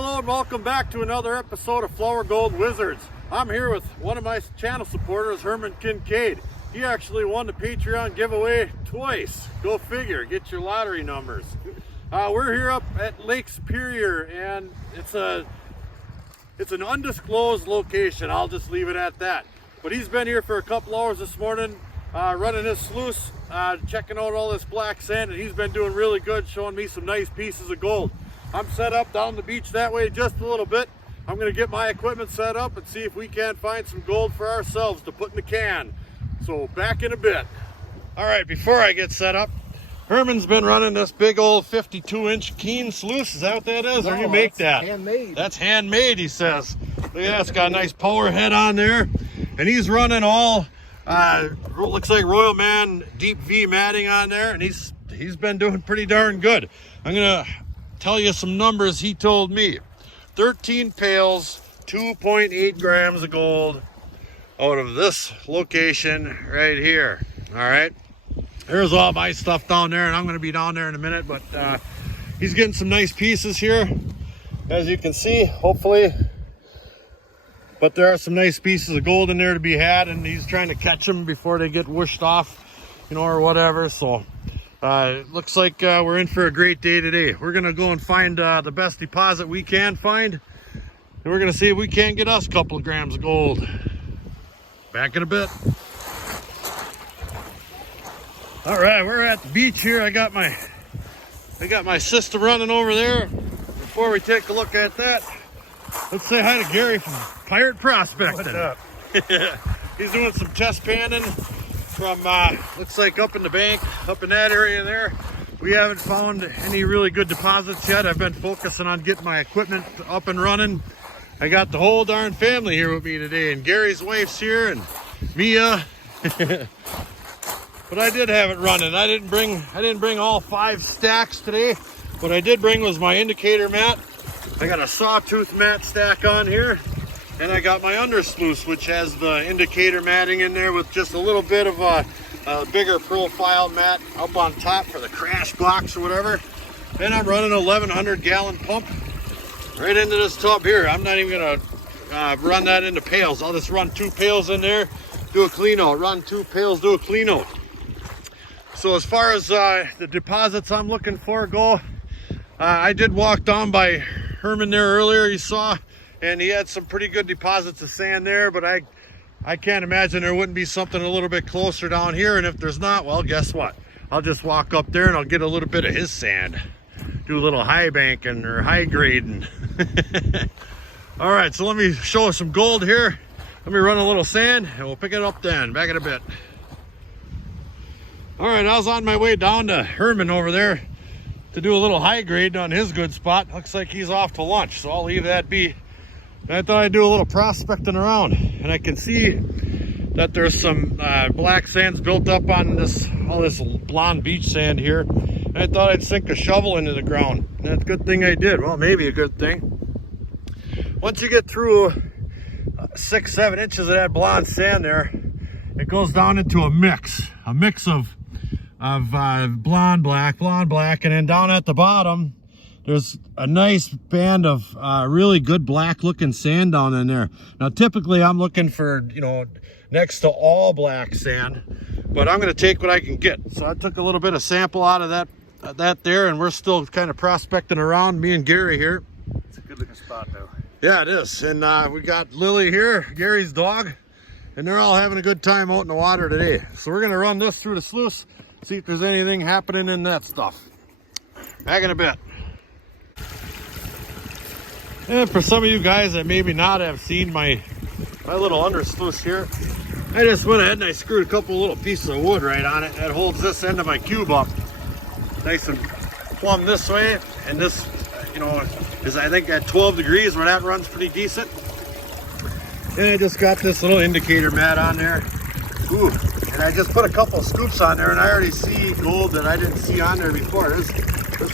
Hello and welcome back to another episode of Flower Gold Wizards. I'm here with one of my channel supporters, Herman Kincaid. He actually won the Patreon giveaway twice. Go figure, get your lottery numbers. We're here up at Lake Superior, and it's an undisclosed location. I'll just leave it at that. But he's been here for a couple hours this morning, running his sluice, checking out all this black sand, and he's been doing really good, showing me some nice pieces of gold. I'm set up down the beach that way just a little bit. I'm going to get my equipment set up and see if we can't find some gold for ourselves to put in the can. So back in a bit. All right, before I get set up, Herman's been running this big old 52-inch Keen sluice. Is that what that is? No, or you make that? Handmade. That's handmade, he says. Look at that, it's got a nice power head on there. And he's running all, looks like Royal Man deep V matting on there, and he's been doing pretty darn good. I'm gonna tell you some numbers he told me. 13 pails, 2.8 grams of gold out of this location right here. All right, there's all my stuff down there, and I'm going to be down there in a minute, but he's getting some nice pieces here, as you can see, hopefully. But there are some nice pieces of gold in there to be had, and he's trying to catch them before they get whooshed off, you know, or whatever. So it looks like we're in for a great day today. We're gonna go and find the best deposit we can find, and we're gonna see if we can't get us a couple of grams of gold. Back in a bit. All right, we're at the beach here. I got my sister running over there. Before we take a look at that, let's say hi to Gary from Pirate Prospecting. What's up? He's doing some test panning from looks like up in the bank, up in that area there. We haven't found any really good deposits yet. I've been focusing on getting my equipment up and running. I got the whole darn family here with me today, and Gary's wife's here, and Mia. But I did have it running. I didn't bring all 5 stacks today. What I did bring was my indicator mat. I got a sawtooth mat stack on here, and I got my under sluice, which has the indicator matting in there with just a little bit of a bigger profile mat up on top for the crash blocks or whatever. And I'm running an 1,100 gallon pump right into this tub here. I'm not even gonna run that into pails. I'll just run 2 pails in there, do a clean out, run 2 pails, do a clean out. So as far as the deposits I'm looking for go, I did walk down by Herman there earlier, you saw, and he had some pretty good deposits of sand there, but I can't imagine there wouldn't be something a little bit closer down here. And if there's not, well, guess what? I'll just walk up there and I'll get a little bit of his sand, do a little high banking or high grading. All right, so let me show some gold here. Let me run a little sand and we'll pick it up then. Back in a bit. All right, I was on my way down to Herman over there to do a little high grade on his good spot. Looks like he's off to lunch, so I'll leave that be. I thought I'd do a little prospecting around, and I can see that there's some black sands built up on all this blonde beach sand here. And I thought I'd sink a shovel into the ground. And that's a good thing I did. Well, maybe a good thing. Once you get through 6-7 inches of that blonde sand there, it goes down into a mix of blonde black, and then down at the bottom there's a nice band of really good black looking sand down in there. Now typically I'm looking for, you know, next to all black sand, but I'm going to take what I can get. So I took a little bit of sample out of that there, and we're still kind of prospecting around, me and Gary here. It's a good looking spot though. Yeah, it is. And we got Lily here, Gary's dog, and they're all having a good time out in the water today. So we're going to run this through the sluice, see if there's anything happening in that stuff. Back in a bit. And for some of you guys that maybe not have seen my little under sluice here, I just went ahead and I screwed a couple little pieces of wood right on it that holds this end of my cube up nice and plumb this way, and this, you know, is I think at 12 degrees where that runs pretty decent. And I just got this little indicator mat on there. Ooh, and I just put a couple scoops on there, and I already see gold that I didn't see on there before. This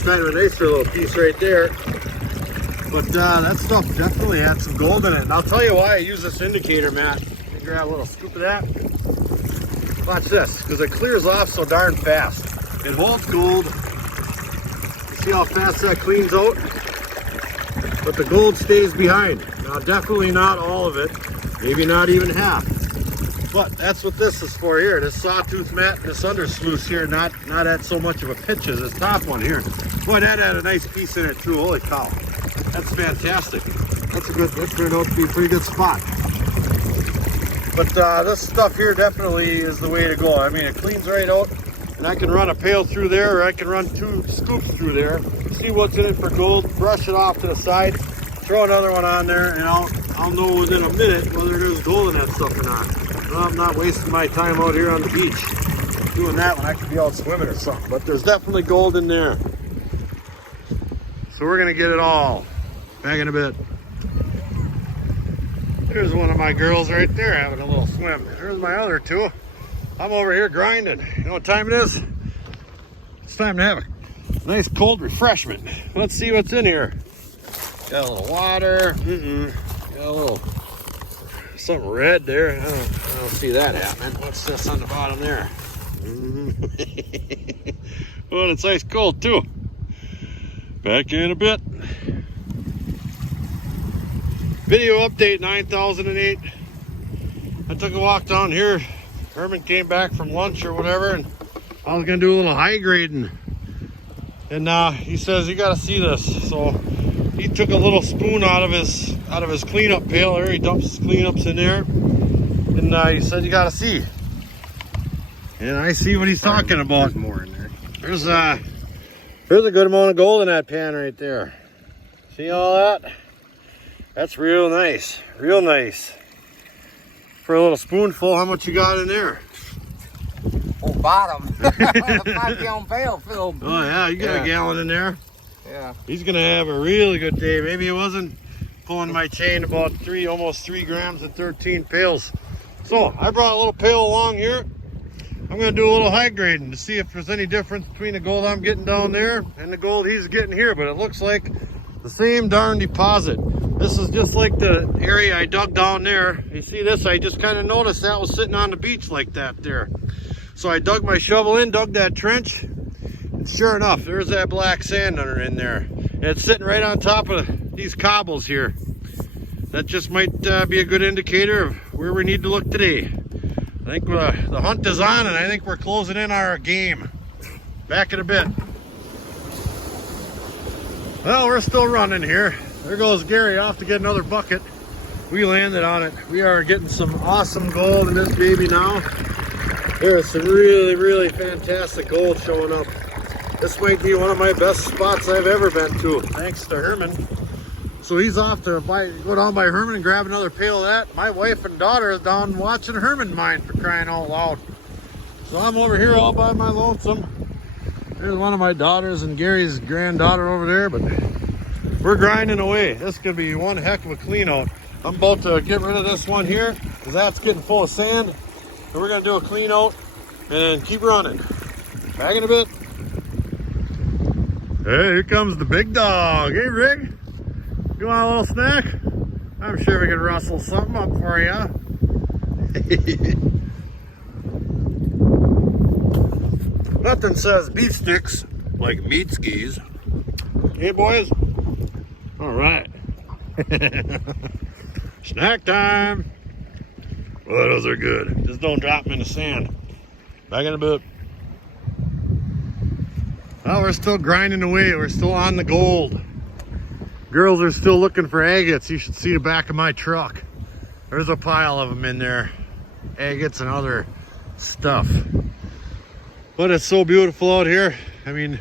kind of a nicer little piece right there. But that stuff definitely had some gold in it. And I'll tell you why I use this indicator mat. Grab a little scoop of that. Watch this, because it clears off so darn fast. It holds gold. You see how fast that cleans out? but the gold stays behind. Now, definitely not all of it, maybe not even half. But that's what this is for here. This sawtooth mat, this under sluice here, not at so much of a pitch as this top one here. Boy, that had a nice piece in it too. Holy cow. That's fantastic. That's turned out to be a pretty good spot. But this stuff here definitely is the way to go. I mean, it cleans right out, and I can run a pail through there, or I can run 2 scoops through there, see what's in it for gold, brush it off to the side, throw another one on there, and I'll know within a minute whether there's gold in that stuff or not. Well, I'm not wasting my time out here on the beach doing that when I could be out swimming or something. But there's definitely gold in there. So we're gonna get it all back in a bit. There's one of my girls right there having a little swim. There's my other 2. I'm over here grinding. You know what time it is? It's time to have a nice cold refreshment. Let's see what's in here. Got a little water. Got a little something red there. I don't see that happening. What's this on the bottom there? Well, it's ice cold too. Back in a bit. Video update 9008. I took a walk down here. Herman came back from lunch or whatever, and I was gonna do a little high grading. And he says, "You gotta see this." So he took a little spoon out of his cleanup pail there. He dumps his cleanups in there, and he said, "You gotta see." And I see what he's talking about. There's more in there. There's a good amount of gold in that pan right there. See all that? That's real nice, real nice. For a little spoonful, how much you got in there? Whole bottom. 5-gallon pail filled. Oh yeah, you got a gallon in there. Yeah. He's gonna have a really good day. Maybe he wasn't pulling my chain about almost 3 grams and 13 pails. So I brought a little pail along here. I'm gonna do a little high grading to see if there's any difference between the gold I'm getting down there and the gold he's getting here, but it looks like the same darn deposit. This is just like the area I dug down there. You see this? I just kind of noticed that was sitting on the beach like that there. So I dug my shovel in, dug that trench, and sure enough, there's that black sand under in there. And it's sitting right on top of these cobbles here. That just might be a good indicator of where we need to look today. I think the hunt is on, and I think we're closing in our game. Back in a bit. Well, we're still running here. There goes Gary off to get another bucket. We landed on it. We are getting some awesome gold in this baby now. There is some really, really fantastic gold showing up. This might be one of my best spots I've ever been to, thanks to Herman. So he's off to go down by Herman and grab another pail of that. My wife and daughter is down watching Herman mine, for crying out loud. So I'm over here all by my lonesome. There's one of my daughters and Gary's granddaughter over there, but we're grinding away. This could be one heck of a clean out. I'm about to get rid of this one here because that's getting full of sand. So we're gonna do a clean out and keep running. Back in a bit. Hey, here comes the big dog. Hey, Rig. You want a little snack? I'm sure we can rustle something up for you. Nothing says beef sticks like meat skis. Hey, boys. All right. Snack time. Well, those are good. Just don't drop them in the sand. Back in a bit. Well, we're still grinding away. We're still on the gold. Girls are still looking for agates. You should see the back of my truck. There's a pile of them in there. Agates and other stuff. But it's so beautiful out here. I mean,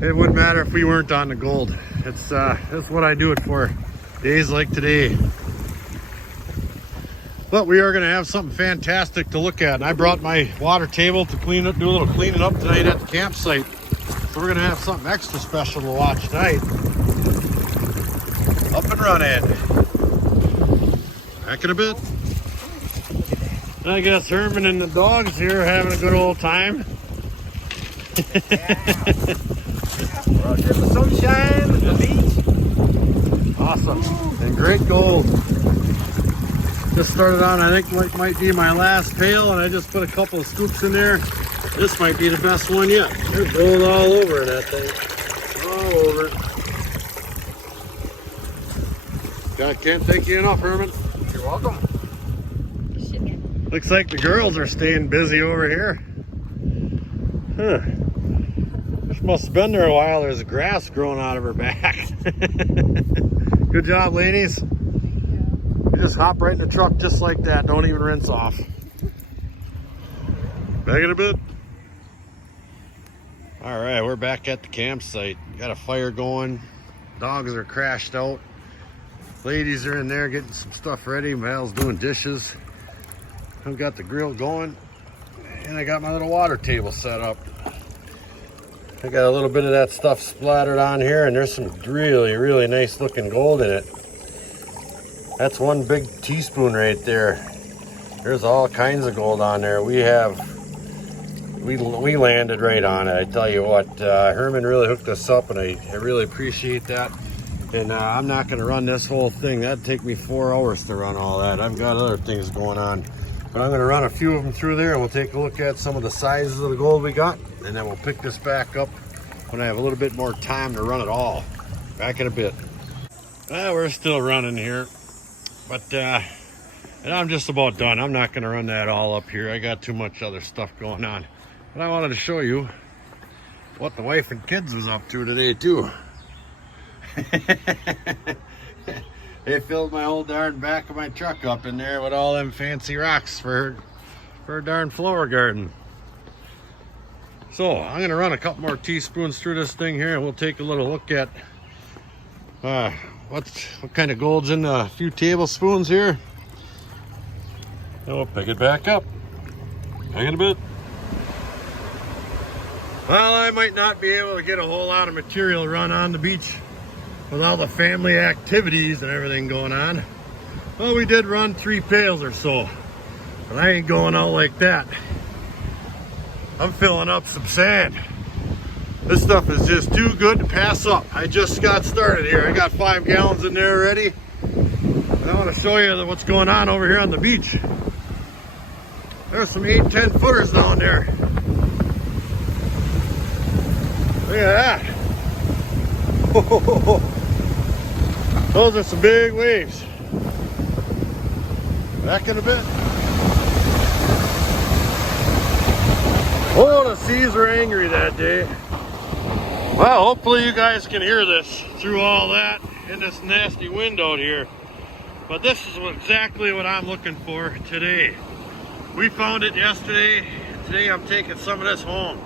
it wouldn't matter if we weren't on the gold. That's what I do it for. Days like today. But we are going to have something fantastic to look at. And I brought my water table to clean up, do a little cleaning up tonight at the campsite. So we're going to have something extra special to watch tonight. Up and running. Back in a bit. And I guess Herman and the dogs here are having a good old time. Well, just the sunshine, the beach. Awesome. And great gold. Just started on, I think what might be my last pail, and I just put a couple of scoops in there. This might be the best one yet. There's gold all over that thing. All over it. God, can't thank you enough, Herman. You're welcome. Looks like the girls are staying busy over here. Huh. This must have been there a while. There's grass growing out of her back. Good job, ladies. You just hop right in the truck just like that. Don't even rinse off. Back in a bit. All right, we're back at the campsite. Got a fire going. Dogs are crashed out. Ladies are in there getting some stuff ready. Mal's doing dishes. I've got the grill going. And I got my little water table set up. I got a little bit of that stuff splattered on here, and there's some really, really nice looking gold in it. That's one big teaspoon right there. There's all kinds of gold on there. We landed right on it. I tell you what, Herman really hooked us up, and I really appreciate that. And I'm not going to run this whole thing. That'd take me 4 hours to run all that. I've got other things going on. But I'm going to run a few of them through there, and we'll take a look at some of the sizes of the gold we got. And then we'll pick this back up when I have a little bit more time to run it all. Back in a bit. We're still running here. But and I'm just about done. I'm not going to run that all up here. I got too much other stuff going on. But I wanted to show you what the wife and kids was up to today too. They filled my whole darn back of my truck up in there with all them fancy rocks for a darn flower garden. So I'm going to run a couple more teaspoons through this thing here, and we'll take a little look at what kind of gold's in a few tablespoons here. And we'll pick it back up. Back in a bit. Well, I might not be able to get a whole lot of material run on the beach with all the family activities and everything going on. Well, we did run 3 pails or so, but I ain't going out like that. I'm filling up some sand. This stuff is just too good to pass up. I just got started here. I got 5 gallons in there already. And I want to show you what's going on over here on the beach. There's some 8-10 footers down there. Look at that. Those are some big waves. Back in a bit. Oh, the seas were angry that day. Well, hopefully you guys can hear this through all that in this nasty wind out here. But this is exactly what I'm looking for today. We found it yesterday. Today I'm taking some of this home.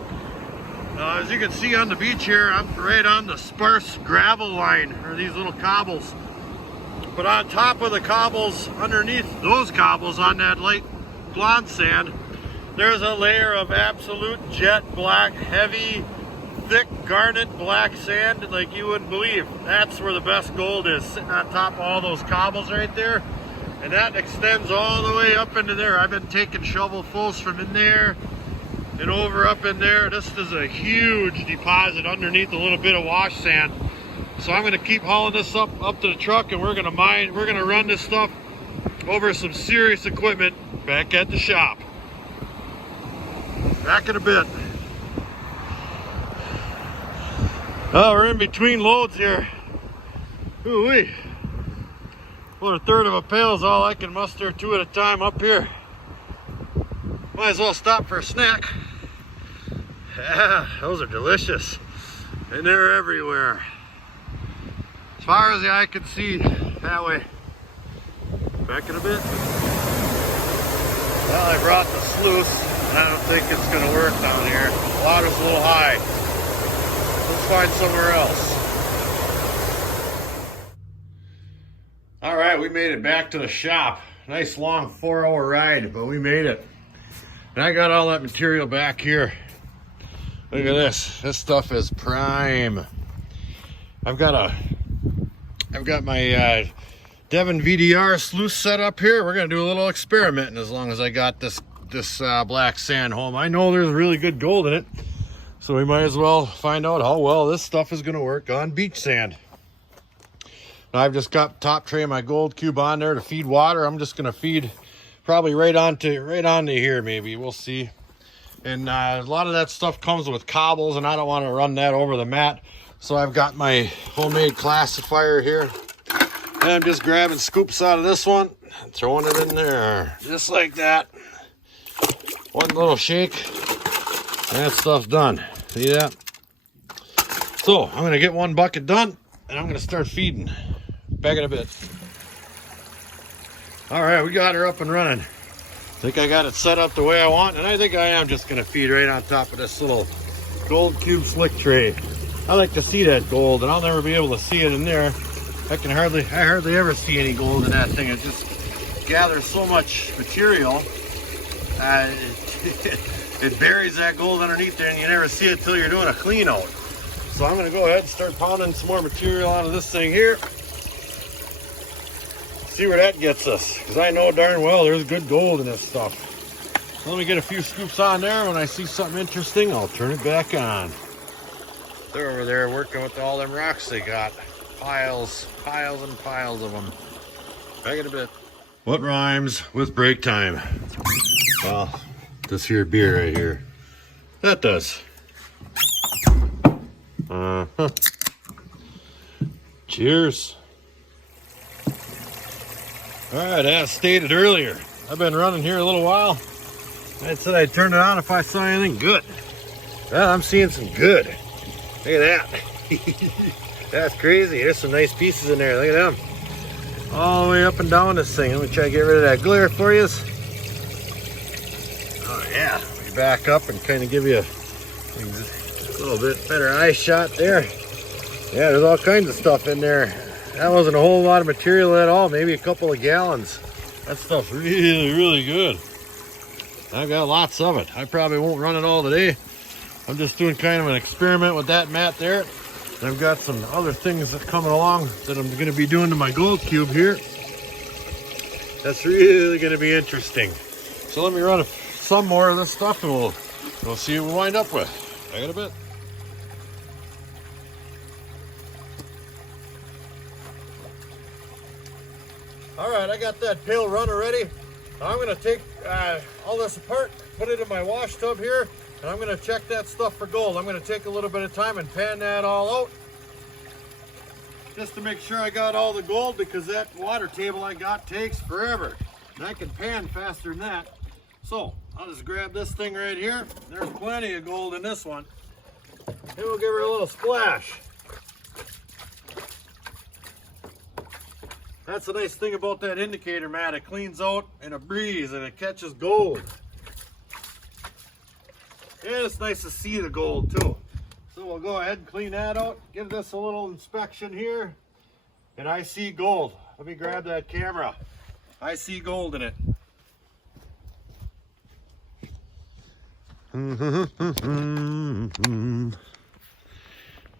As you can see on the beach here, I'm right on the sparse gravel line, or these little cobbles. But on top of the cobbles, underneath those cobbles on that light blonde sand, there's a layer of absolute jet black, heavy, thick garnet black sand like you wouldn't believe. That's where the best gold is, sitting on top of all those cobbles right there. And that extends all the way up into there. I've been taking shovelfuls from in there and over up in there. This is a huge deposit underneath a little bit of wash sand. So I'm going to keep hauling this up to the truck, and we're going to run this stuff over some serious equipment back at the shop. Back in a bit. Oh, we're in between loads here. Ooh-wee. Well, 1/3 of a pail is all I can muster 2 at a time up here. Might as well stop for a snack. Yeah, those are delicious. And they're everywhere. As far as the eye can see, that way. Back in a bit. Well, I brought the sluice. I don't think it's going to work down here. The water's a little high. Let's find somewhere else. All right, we made it back to the shop. Nice long 4-hour ride, but we made it. And I got all that material back here. Look at this. This stuff is prime. I've got my Devon VDR sluice set up here. We're gonna do a little experimenting as long as I got this black sand home. I know there's really good gold in it, so we might as well find out how well this stuff is gonna work on beach sand. I've just got top tray of my gold cube on there to feed water. I'm just gonna feed probably right onto here, maybe. We'll see. And a lot of that stuff comes with cobbles, and I don't want to run that over the mat. So I've got my homemade classifier here. And I'm just grabbing scoops out of this one and throwing it in there. Just like that. One little shake. And that stuff's done. See that? So I'm going to get one bucket done and I'm going to start feeding. Back in a bit. All right, we got her up and running. I think I got it set up the way I want, and I think I am just going to feed right on top of this little gold cube slick tray. I like to see that gold, and I'll never be able to see it in there. I hardly ever see any gold in that thing. It just gathers so much material. It buries that gold underneath there, and you never see it till you're doing a clean out. So I'm going to go ahead and start pounding some more material out of this thing here. See where that gets us, because I know darn well there's good gold in this stuff. Let me get a few scoops on there. When I see something interesting, I'll turn it back on. They're over there working with all them rocks they got. Piles and piles of them. Back in a bit. What rhymes with break time? Well, this here beer right here. That does. Cheers. All right, as stated earlier, I've been running here a little while. I said I'd turn it on if I saw anything good. Well, I'm seeing some good. Look at that. That's crazy. There's some nice pieces in there. Look at them. All the way up and down this thing. Let me try to get rid of that glare for you. Oh yeah, let me back up and kind of give you a little bit better eye shot there. Yeah, there's all kinds of stuff in there. That wasn't a whole lot of material at all, maybe a couple of gallons. That stuff's really, really good. I've got lots of it. I probably won't run it all today. I'm just doing kind of an experiment with that mat there. And I've got some other things that are coming along that I'm going to be doing to my gold cube here. That's really going to be interesting. So let me run some more of this stuff and we'll see what we wind up with. I got a bit. All right, I got that pail runner ready. I'm gonna take all this apart, put it in my wash tub here, and I'm gonna check that stuff for gold. I'm gonna take a little bit of time and pan that all out, just to make sure I got all the gold, because that water table I got takes forever. And I can pan faster than that. So I'll just grab this thing right here. There's plenty of gold in this one. And we'll give her a little splash. That's the nice thing about that indicator mat. It cleans out in a breeze and it catches gold. And it's nice to see the gold too. So we'll go ahead and clean that out. Give this a little inspection here. And I see gold. Let me grab that camera. I see gold in it.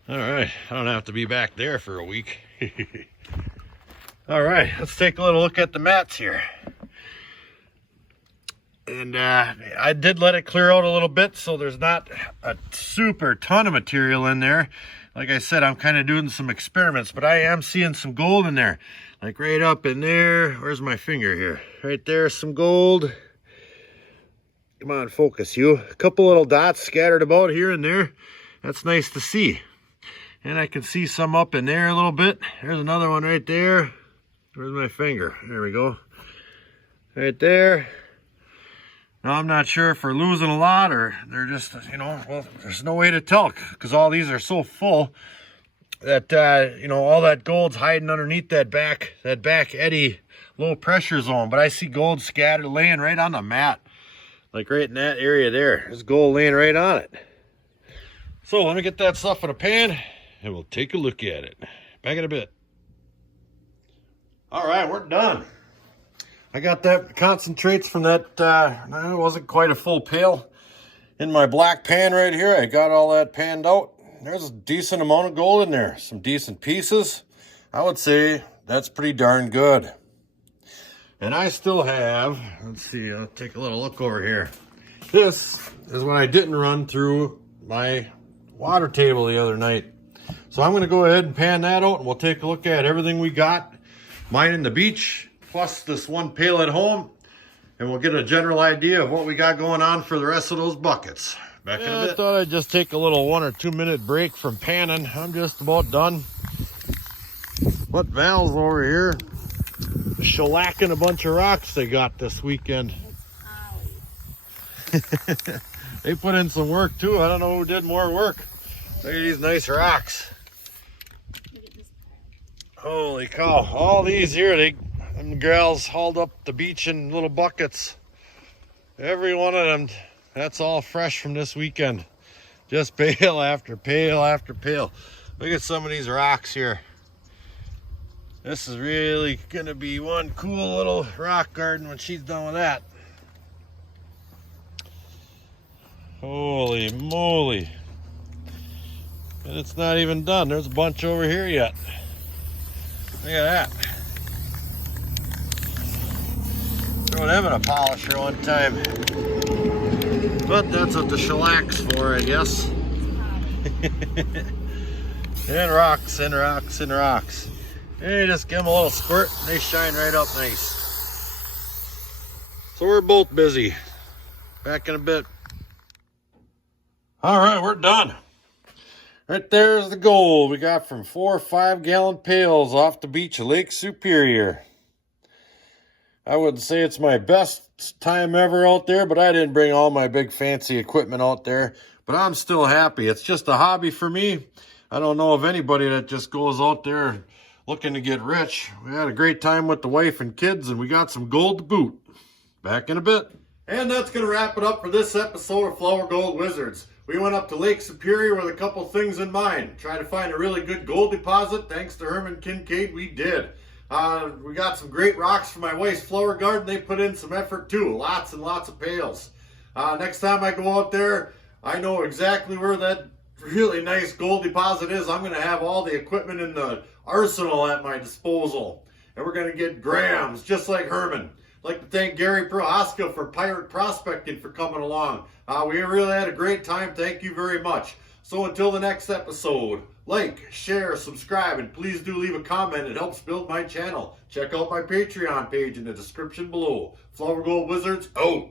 All right, I don't have to be back there for a week. All right, let's take a little look at the mats here. And I did let it clear out a little bit, so there's not a super ton of material in there. Like I said, I'm kind of doing some experiments, but I am seeing some gold in there. Like right up in there. Where's my finger here? Right there, some gold. Come on, focus you. A couple little dots scattered about here and there. That's nice to see. And I can see some up in there a little bit. There's another one right there. Where's my finger? There we go. Right there. Now I'm not sure if we're losing a lot or they're just, you know, well, there's no way to tell because all these are so full that, you know, all that gold's hiding underneath that back eddy low pressure zone. But I see gold scattered laying right on the mat. Like right in that area there. There's gold laying right on it. So let me get that stuff in a pan and we'll take a look at it. Back in a bit. All right, we're done. I got that concentrates from that, it wasn't quite a full pail. In my black pan right here, I got all that panned out. There's a decent amount of gold in there. Some decent pieces. I would say that's pretty darn good. And I still have, let's see, I'll take a little look over here. This is what I didn't run through my water table the other night. So I'm gonna go ahead and pan that out and we'll take a look at everything we got. Mine in the beach, plus this one pail at home, and we'll get a general idea of what we got going on for the rest of those buckets. Back in a bit. I thought I'd just take a little 1 or 2 minute break from panning. I'm just about done. What Val's over here shellacking a bunch of rocks they got this weekend. They put in some work too. I don't know who did more work. Look at these nice rocks. Holy cow. All these here, them gals hauled up the beach in little buckets. Every one of them, that's all fresh from this weekend. Just pail after pail after pail. Look at some of these rocks here. This is really gonna be one cool little rock garden when she's done with that. Holy moly. And it's not even done. There's a bunch over here yet. Look at that. Throw them in a polisher one time. But that's what the shellack's for, I guess. And rocks and rocks and rocks. And you just give them a little squirt and they shine right up nice. So we're both busy. Back in a bit. All right, we're done. Right there's the gold we got from 4 5-gallon pails off the beach of Lake Superior. I wouldn't say it's my best time ever out there, but I didn't bring all my big fancy equipment out there. But I'm still happy. It's just a hobby for me. I don't know of anybody that just goes out there looking to get rich. We had a great time with the wife and kids, and we got some gold to boot. Back in a bit. And that's going to wrap it up for this episode of Flower Gold Wizards. We went up to Lake Superior with a couple things in mind. Try to find a really good gold deposit. Thanks to Herman Kincaid, we did. We got some great rocks for my wife's flower garden. They put in some effort too. Lots and lots of pails. Next time I go out there, I know exactly where that really nice gold deposit is. I'm going to have all the equipment in the arsenal at my disposal. And we're going to get grams, just like Herman. I'd like to thank Gary Prohaska for Pirate Prospecting for coming along. We really had a great time. Thank you very much. So until the next episode, like, share, subscribe, and please do leave a comment. It helps build my channel. Check out my Patreon page in the description below. Flower Gold Wizards, out.